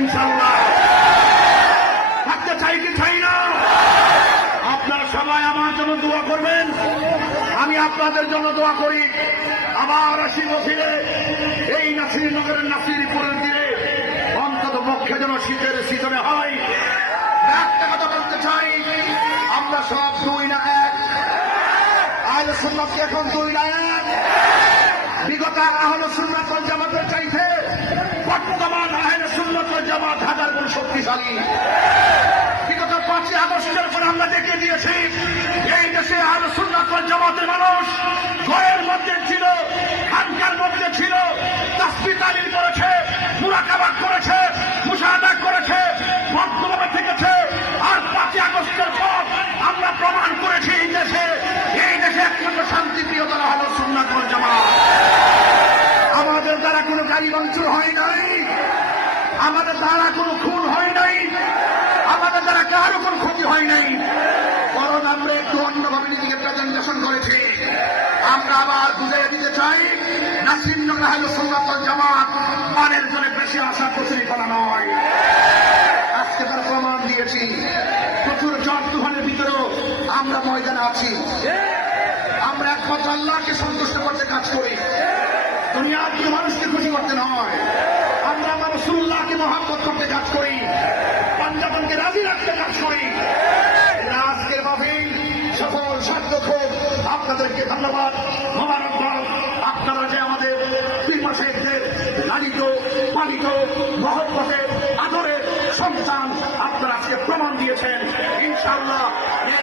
ইনশাআল্লাহ? থাকতে চাই কি চাই না? আপনারা সবাই আমার জন্য দোয়া করবেন, আমি আপনাদের জন্য দোয়া করি। আবার আসি বসিরে এই নাসিরনগরের নাসিরপুরের দিনে অন্তত পক্ষে যেন শীতের সিজনে হয়। একটা কথা বলতে চাই, আমরা সব দুই না এক। আহলে সুন্নাত কি এখন দুই না এক? বিগত আহলে সুন্নাত ওয়াল জামাতের চাইতে বর্তমান আহলে সুন্নাত ওয়াল জামাত হাজার গুণ শক্তিশালী। বিগত 5ই আগস্টের পর আমরা দেখে দিয়েছি এই দেশে আহলে সুন্নাত ওয়াল জামাতের মানুষ ঘরের মধ্যে ছিল, খানকার মধ্যে ছিল, তাসবিহ তালিল করেছে, মুরাকাবা করেছে, মুশাহাদা করেছে, ভক্তভাবে থেকেছে। আর 5ই আগস্টের পর আমরা প্রমাণ করেছি এই দেশে একমাত্র শান্তিপ্রিয় দল আহলে সুন্নাত ওয়াল জামাত। আমাদের দ্বারা কোনো গাড়ি ভাঙচুর হয় নাই, আমাদের দ্বারা কোনো খুন হয় নাই, আমাদের দ্বারা কারো কোনো ক্ষতি হয় নাই। বরং আমরা একটু অন্যভাবে নিজেকে প্রেজেন্টেশন করেছি। আমরা আবার বুঝিয়ে দিতে চাই, নাসিরনগর আহলে সুন্নাত ওয়াল জামাত মানের জন্য বেশি আশা প্রচুরই করা নয়। আজকে তার প্রমাণ দিয়েছি, প্রচুর ঝড় তুফানের ভিতরেও আমরা ময়দানে আছি। আমরা একমাত্র আল্লাহকে সন্তুষ্ট করতে কাজ করি, দুনিয়ার কোনো মানুষকে খুশি করতে নয়। আমরা আমার রাসূলুল্লাহকে মহব্বত করতে কাজ করি, পাঞ্জাবনকে রাজি রাখতে কাজ করি। আজকের মাহফিল সফল সার্থক হোক। আপনাদেরকে ধন্যবাদ, মোবারকবাদ। আপনারা যে আমাদের দুই মাসের লালিত পালিত মহব্বতের আদরের সন্তান, আপনারা আজকে প্রমাণ দিয়েছেন। ইনশাআল্লাহ